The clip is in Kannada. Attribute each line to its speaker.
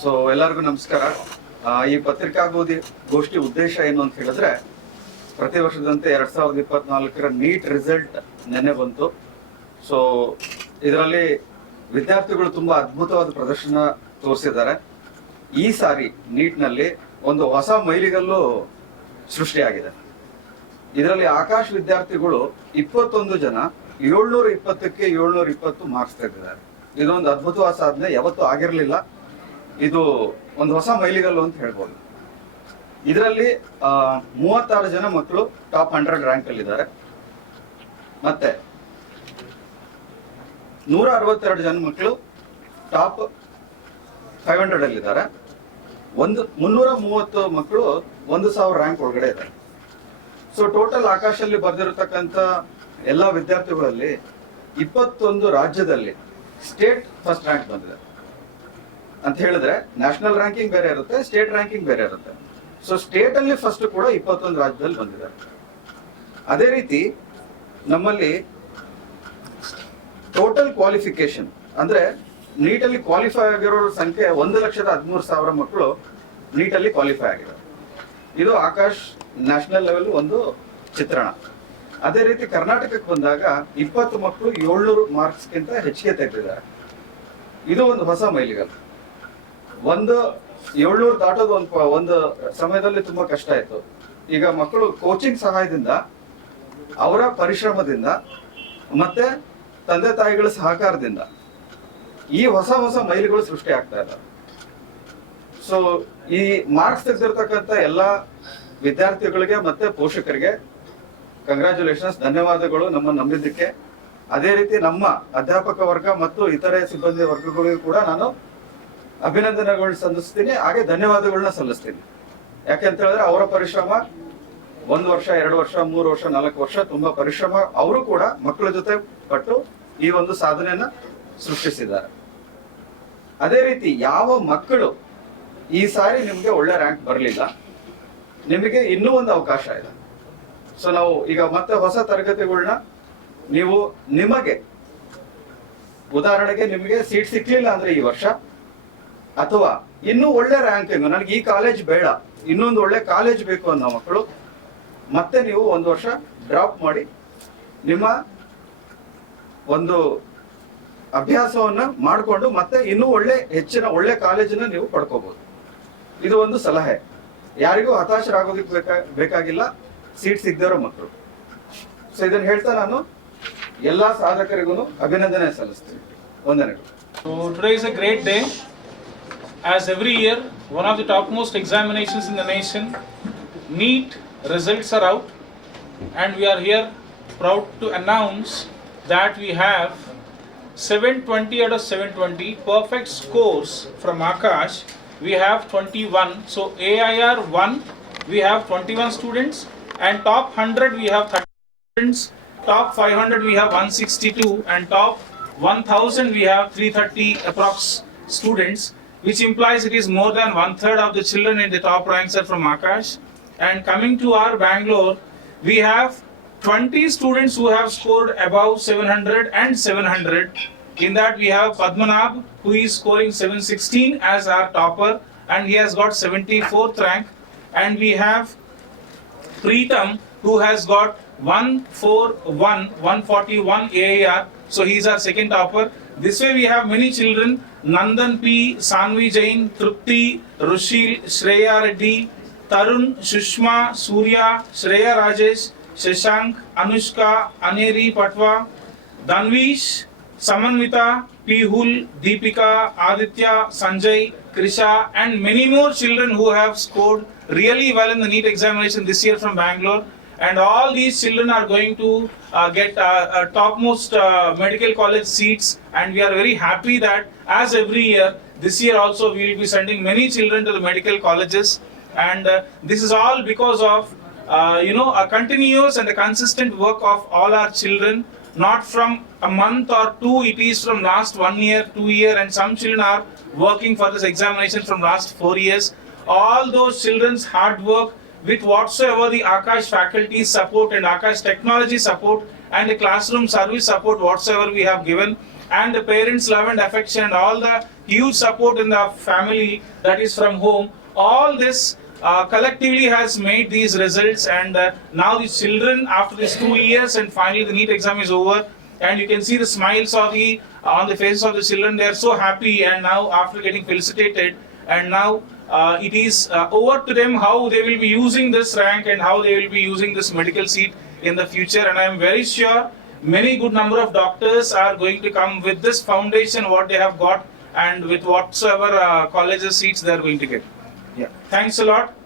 Speaker 1: ಸೊ ಎಲ್ಲರಿಗೂ ನಮಸ್ಕಾರ ಈ ಪತ್ರಿಕಾಗೋಧಿ ಗೋಷ್ಠಿ ಉದ್ದೇಶ ಏನು ಅಂತ ಹೇಳಿದ್ರೆ ಪ್ರತಿ ವರ್ಷದಂತೆ ಎರಡ್ ಸಾವಿರದ ಇಪ್ಪತ್ನಾಲ್ಕರ ನೀಟ್ ರಿಸಲ್ಟ್ ನೆನೆ ಬಂತು ಸೊ ಇದರಲ್ಲಿ ವಿದ್ಯಾರ್ಥಿಗಳು ತುಂಬಾ ಅದ್ಭುತವಾದ ಪ್ರದರ್ಶನ ತೋರಿಸಿದ್ದಾರೆ ಈ ಸಾರಿ ನೀಟ್ನಲ್ಲಿ ಒಂದು ಹೊಸ ಮೈಲಿಗಲ್ಲು ಸೃಷ್ಟಿಯಾಗಿದೆ ಇದರಲ್ಲಿ ಆಕಾಶ್ ವಿದ್ಯಾರ್ಥಿಗಳು ಇಪ್ಪತ್ತೊಂದು ಜನ ಏಳ್ನೂರ ಇಪ್ಪತ್ತಕ್ಕೆ ಏಳ್ನೂರ ಇಪ್ಪತ್ತು ಮಾರ್ಕ್ಸ್ ತೆಗೆದಿದ್ದಾರೆ ಇದೊಂದು ಅದ್ಭುತವಾದ ಸಾಧನೆ ಯಾವತ್ತೂ ಆಗಿರಲಿಲ್ಲ ಇದು ಒಂದು ಹೊಸ ಮೈಲಿಗಲ್ಲು ಅಂತ ಹೇಳ್ಬೋದು ಇದರಲ್ಲಿ ಮೂವತ್ತಾರು ಜನ ಮಕ್ಕಳು ಟಾಪ್ ಹಂಡ್ರೆಡ್ ರ್ಯಾಂಕ್ ಅಲ್ಲಿದ್ದಾರೆ ಮತ್ತೆ ನೂರ ಅರವತ್ತೆರಡು ಜನ ಮಕ್ಕಳು ಟಾಪ್ ಫೈವ್ ಹಂಡ್ರೆಡ್ ಅಲ್ಲಿ ಒಂದು ಮುನ್ನೂರ ಮೂವತ್ತು ಮಕ್ಕಳು ಒಂದು ಸಾವಿರ ರ್ಯಾಂಕ್ ಒಳಗಡೆ ಇದ್ದಾರೆ ಸೊ ಟೋಟಲ್ ಆಕಾಶದಲ್ಲಿ ಬರೆದಿರತಕ್ಕಂಥ ಎಲ್ಲ ವಿದ್ಯಾರ್ಥಿಗಳಲ್ಲಿ ಇಪ್ಪತ್ತೊಂದು ರಾಜ್ಯದಲ್ಲಿ ಸ್ಟೇಟ್ ಫಸ್ಟ್ ರ್ಯಾಂಕ್ ಬಂದಿದೆ ಅಂತ ಹೇಳಿದ್ರೆ ನ್ಯಾಷನಲ್ ರ್ಯಾಂಕಿಂಗ್ ಬೇರೆ ಇರುತ್ತೆ ಸ್ಟೇಟ್ ರ್ಯಾಂಕಿಂಗ್ ಬೇರೆ ಇರುತ್ತೆ ಸೊ ಸ್ಟೇಟ್ ಅಲ್ಲಿ ಫಸ್ಟ್ ಕೂಡ ಇಪ್ಪತ್ತೊಂದು ರಾಜ್ಯದಲ್ಲಿ ಬಂದಿದ್ದಾರೆ ಅದೇ ರೀತಿ ನಮ್ಮಲ್ಲಿ ಟೋಟಲ್ ಕ್ವಾಲಿಫಿಕೇಶನ್ ಅಂದ್ರೆ ನೀಟಲ್ಲಿ ಕ್ವಾಲಿಫೈ ಆಗಿರೋ ಸಂಖ್ಯೆ ಒಂದು ಲಕ್ಷದ ಹದಿಮೂರು ಸಾವಿರ ಮಕ್ಕಳು ನೀಟಲ್ಲಿ ಕ್ವಾಲಿಫೈ ಆಗಿದೆ ಇದು ಆಕಾಶ್ ನ್ಯಾಷನಲ್ ಲೆವೆಲ್ ಒಂದು ಚಿತ್ರಣ ಅದೇ ರೀತಿ ಕರ್ನಾಟಕಕ್ಕೆ ಬಂದಾಗ ಇಪ್ಪತ್ತು ಮಕ್ಕಳು ಏಳ್ನೂರು ಮಾರ್ಕ್ಸ್ಗಿಂತ ಹೆಚ್ಚಿಗೆ ತೆಗೆದಿದ್ದಾರೆ ಇದು ಒಂದು ಹೊಸ ಮೈಲಿಗಲ್ಲ ಒಂದು ಏಳ್ನೂರು ದಾಟೋದು ಒಂದು ಒಂದು ಸಮಯದಲ್ಲಿ ತುಂಬಾ ಕಷ್ಟ ಆಯ್ತು ಈಗ ಮಕ್ಕಳು ಕೋಚಿಂಗ್ ಸಹಾಯದಿಂದ ಅವರ ಪರಿಶ್ರಮದಿಂದ ಮತ್ತೆ ತಂದೆ ತಾಯಿಗಳ ಸಹಕಾರದಿಂದ ಈ ಹೊಸ ಹೊಸ ಮೈಲುಗಳು ಸೃಷ್ಟಿ ಆಗ್ತಾ ಇದ್ದಾವೆ ಸೊ ಈ ಮಾರ್ಕ್ಸ್ ತೆಗೆದಿರ್ತಕ್ಕಂಥ ಎಲ್ಲ ವಿದ್ಯಾರ್ಥಿಗಳಿಗೆ ಮತ್ತೆ ಪೋಷಕರಿಗೆ ಕಂಗ್ರ್ಯಾಚುಲೇಷನ್ಸ್ ಧನ್ಯವಾದಗಳು ನಮ್ಮ ನಂಬಿದ್ದಕ್ಕೆ ಅದೇ ರೀತಿ ನಮ್ಮ ಅಧ್ಯಾಪಕ ವರ್ಗ ಮತ್ತು ಇತರೆ ಸಿಬ್ಬಂದಿ ವರ್ಗಗಳಿಗೂ ಕೂಡ ನಾನು ಅಭಿನಂದನೆಗಳನ್ನ ಸಲ್ಲಿಸ್ತೀನಿ ಹಾಗೆ ಧನ್ಯವಾದಗಳನ್ನ ಸಲ್ಲಿಸ್ತೀನಿ ಯಾಕೆಂತ ಹೇಳಿದ್ರೆ ಅವರ ಪರಿಶ್ರಮ ಒಂದು ವರ್ಷ ಎರಡು ವರ್ಷ ಮೂರು ವರ್ಷ ನಾಲ್ಕು ವರ್ಷ ತುಂಬಾ ಪರಿಶ್ರಮ ಅವರು ಕೂಡ ಮಕ್ಕಳ ಜೊತೆ ಪಟ್ಟು ಈ ಒಂದು ಸಾಧನೆಯನ್ನ ಸೃಷ್ಟಿಸಿದ್ದಾರೆ ಅದೇ ರೀತಿ ಯಾವ ಮಕ್ಕಳು ಈ ಸಾರಿ ನಿಮ್ಗೆ ಒಳ್ಳೆ ರ್ಯಾಂಕ್ ಬರಲಿಲ್ಲ ನಿಮಗೆ ಇನ್ನೂ ಒಂದು ಅವಕಾಶ ಇದೆ ಸೊ ನಾವು ಈಗ ಮತ್ತೆ ಹೊಸ ತರಗತಿಗಳನ್ನ ನೀವು ನಿಮಗೆ ಉದಾಹರಣೆಗೆ ನಿಮಗೆ ಸೀಟ್ ಸಿಕ್ಲಿಲ್ಲ ಅಂದ್ರೆ ಈ ವರ್ಷ ಅಥವಾ ಇನ್ನೂ ಒಳ್ಳೆ ರ್ಯಾಂಕಿಂಗ್ ನನಗೆ ಈ ಕಾಲೇಜ್ ಬೇಡ ಇನ್ನೊಂದು ಒಳ್ಳೆ ಕಾಲೇಜ್ ಬೇಕು ಅನ್ನೋ ಮಕ್ಕಳು ಮತ್ತೆ ನೀವು ಒಂದು ವರ್ಷ ಡ್ರಾಪ್ ಮಾಡಿ ನಿಮ್ಮ ಒಂದು ಅಭ್ಯಾಸವನ್ನ ಮಾಡಿಕೊಂಡು ಮತ್ತೆ ಇನ್ನೂ ಒಳ್ಳೆ ಹೆಚ್ಚಿನ ಒಳ್ಳೆ ಕಾಲೇಜನ್ನ ನೀವು ಪಡ್ಕೋಬಹುದು ಇದು ಒಂದು ಸಲಹೆ ಯಾರಿಗೂ ಹತಾಶರಾಗೋದಕ್ಕೆ ಬೇಕಾ ಬೇಕಾಗಿಲ್ಲ ಸೀಟ್ ಸಿಗದಿರೋ ಮಕ್ಕಳು ಸೊ ಇದನ್ನು ಹೇಳ್ತಾ ನಾನು ಎಲ್ಲಾ ಸಾಧಕರಿಗೂ ಅಭಿನಂದನೆ ಸಲ್ಲಿಸ್ತೀನಿ ವಂದನೆಗಳು
Speaker 2: today is a great day as every year, one of the topmost examinations in the nation, NEET results are out, and we are here proud to announce that we have 720 out of 720 perfect scores from Akash. We have 21, so AIR 1, we have 21 students, and top 100 we have 30 students, top 500 we have 162, and top 1000 we have 330 approx students which implies it is more than one third of the children in the top ranks are from Akash. And coming to our Bangalore, we have 20 students who have scored above 700 and 700. In that, we have Padmanab, who is scoring 716 as our topper, and he has got 74th rank. And we have Preetam, who has got 141 AAR. So he's our second topper. This way we have many children Nandan P, Sanvi Jain, Trupti, Rushil, Shreya Reddy, Tarun, Shushma, Surya, Shreya Rajesh, Shashank, Anushka, Aneri Patwa, Danvish, Samanvita, Pihul, Deepika, Aditya, Sanjay, Krisha, and many more children who have scored really well in the NEET examination this year from Bangalore. and all these children are going to uh, get uh, uh, topmost uh, medical college seats and we are very happy that as every year this year also we will be sending many children to the medical colleges and uh, this is all because of uh, you know a continuous and a consistent work of all our children not from a month or two it is from last one year two year and some children are working for this examination from last four years all those children's hard work with whatsoever the Akash faculty support and Akash technology support and the classroom service support whatsoever we have given and the parents love and affection and all the huge support in the family that is from home all this uh, collectively has made these results and uh, now the children after these two years and finally the NEET exam is over and you can see the smiles of the on the faces of the children they are so happy and now after getting felicitated and now uh, it is uh, over to them how they will be using this rank and how they will be using this medical seat in the future. And I am very sure many good number of doctors are going to come with this foundation, what they have got, and with whatsoever uh, colleges seats they are going to get. Yeah. Thanks a lot.